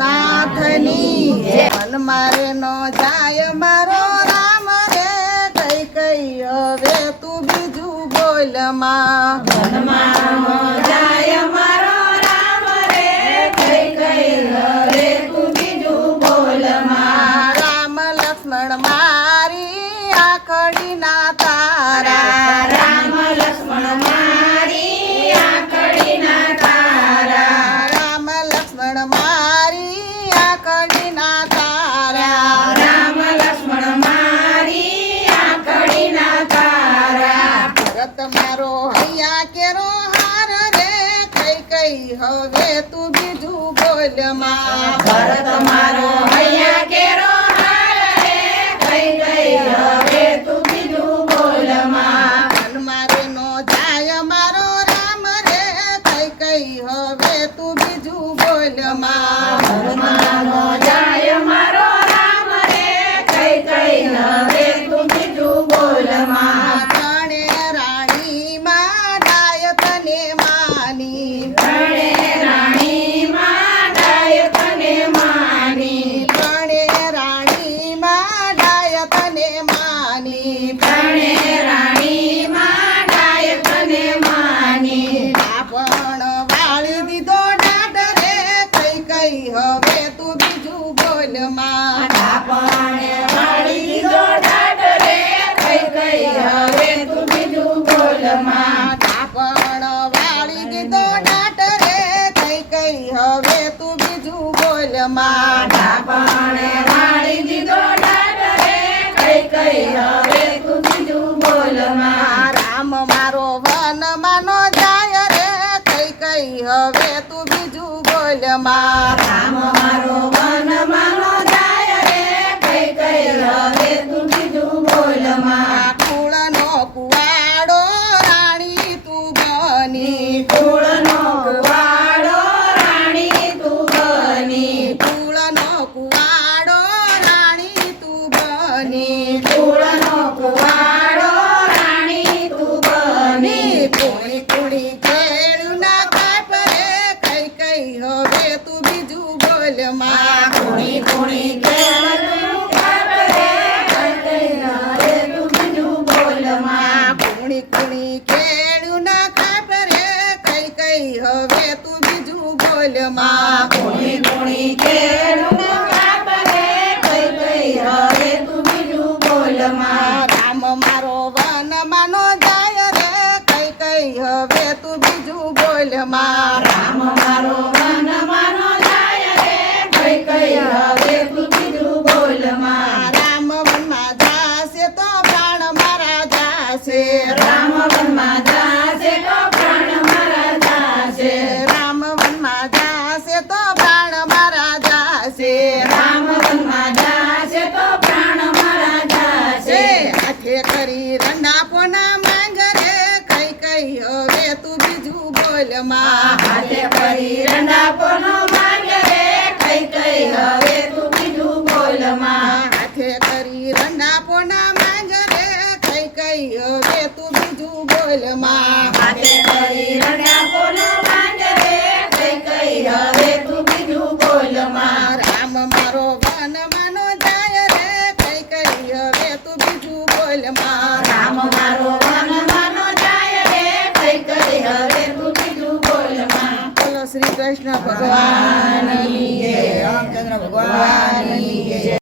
ભોળાનાથની મન મારે નો જાય મારો રામ રે કઈ કઈ હવે તું બીજું બોલ માં મન મારો જાય મારો રામ રે કઈ કઈ હવે તું બીજું બોલ માં રામ લક્ષ્મણ મારી આખડી ના તારા રામ લક્ષ્મણ મારી આખડી ના તારા રામ લક્ષ્મણ મારી આખડી ના તારા રામ લક્ષ્મણ મારી આખડી ના તારા ભરત મારો હૈયા કેરો હાર રે કઈ કઈ હવે તું બીજું બોલ માં ભરત મારો હૈયા કેરો હાર રે કઈ કઈ હવે તું બીજું બોલ માં મન મારે નો જાય મારો રામ રે કઈ કઈ હવે તું બીજું બોલ માં મારો જાય મારો રામ રે કઈ કઈ હવે તું બીજું બોલ માં ત્રણે રાણી માં ડાય તને માની ત્રણે રાણી માં ડાય તને માની ત્રણે રાણી માં ડાય તને માની ત્રણે રાણી માં ડાય તને માની આપણ વાળી દીધો ડાઢ રે કઈ કઈ હવે તું બીજું બોલ માં ઢાપણે વાળી દીધો ડાઢ રે કઈ કઈ હવે તું બીજું બોલ માં ઢાપણ વાળી દીધો ડાઢ રે કઈ કઈ હવે તું બીજું બોલ માં ઢાપણે વાળી દીધો ડાઢ રે કઈ કઈ હવે તું બીજું બોલ માં રામ મારો વન માનો જાય રે કઈ કઈ હવે તું બીજું બોલ માં રામ મારો વન માનો જાય રે કઈ કઈ હવે તું બીજું બોલ માં કુળનો કુવાડો રાણી તું બની કુળનો કુવાડો રાણી તું બની કુળનો કુવાડો રાણી તું બની કુળનો કુવાડો રાણી તું બની કુણી કુણી ખેડું ના કાપ રે કઈ કઈ હવે તું બીજું બોલ માં કુણી કુણી ખેડૂ કાપ રે કઈ કઈ હવે તું બીજું બોલ માં કુણી કુણી ખેડું ના કાપ રે કઈ કઈ હવે તું બીજું બોલ માં કુણી કુણી ખેડૂ કાપ રે કઈ કઈ હવે તું બીજું બોલ માં રામ મારો વન માનો જાય રે કઈ કઈ હવે તું બીજું બોલ માં રામ મારો વન માનો જાય રે કઈ કઈ હવે તું બીજું બોલ માં રામ વનમાં જાશે તો પ્રાણ મારા જાશે રામ વનમાં જાશે તો પ્રાણ મારા જાશે રામ વનમાં જાશે તો પ્રાણ મારા જાશે રામ વનમાં જાશે તો પ્રાણ મારા જાશે હાથે કરી રંડા પોના માંગ રે કઈ કઈ હવે તું બીજું બોલ માં હાથે કરી રંડાપોનો માંગ રે કઈ કઈ હવે તું બીજું બોલ માં હાથે કરી રંડા પોના માંગ રે કઈ કઈ હવે તું બીજું બોલ માં હાથે કરી રંડાપોનો માંગ રે કઈ કઈ હવે તું બીજું બોલ માં રામ મારો વન માનો જાય રે કઈ કઈ હવે તું બીજું બોલ માં રામ મારો વન માનો જાય રે કઈ કઈ હવે તું બીજું બોલ માં બોલો શ્રી કૃષ્ણ ભગવાન ભગવાનની જય. રામચંદ્ર ભગવાન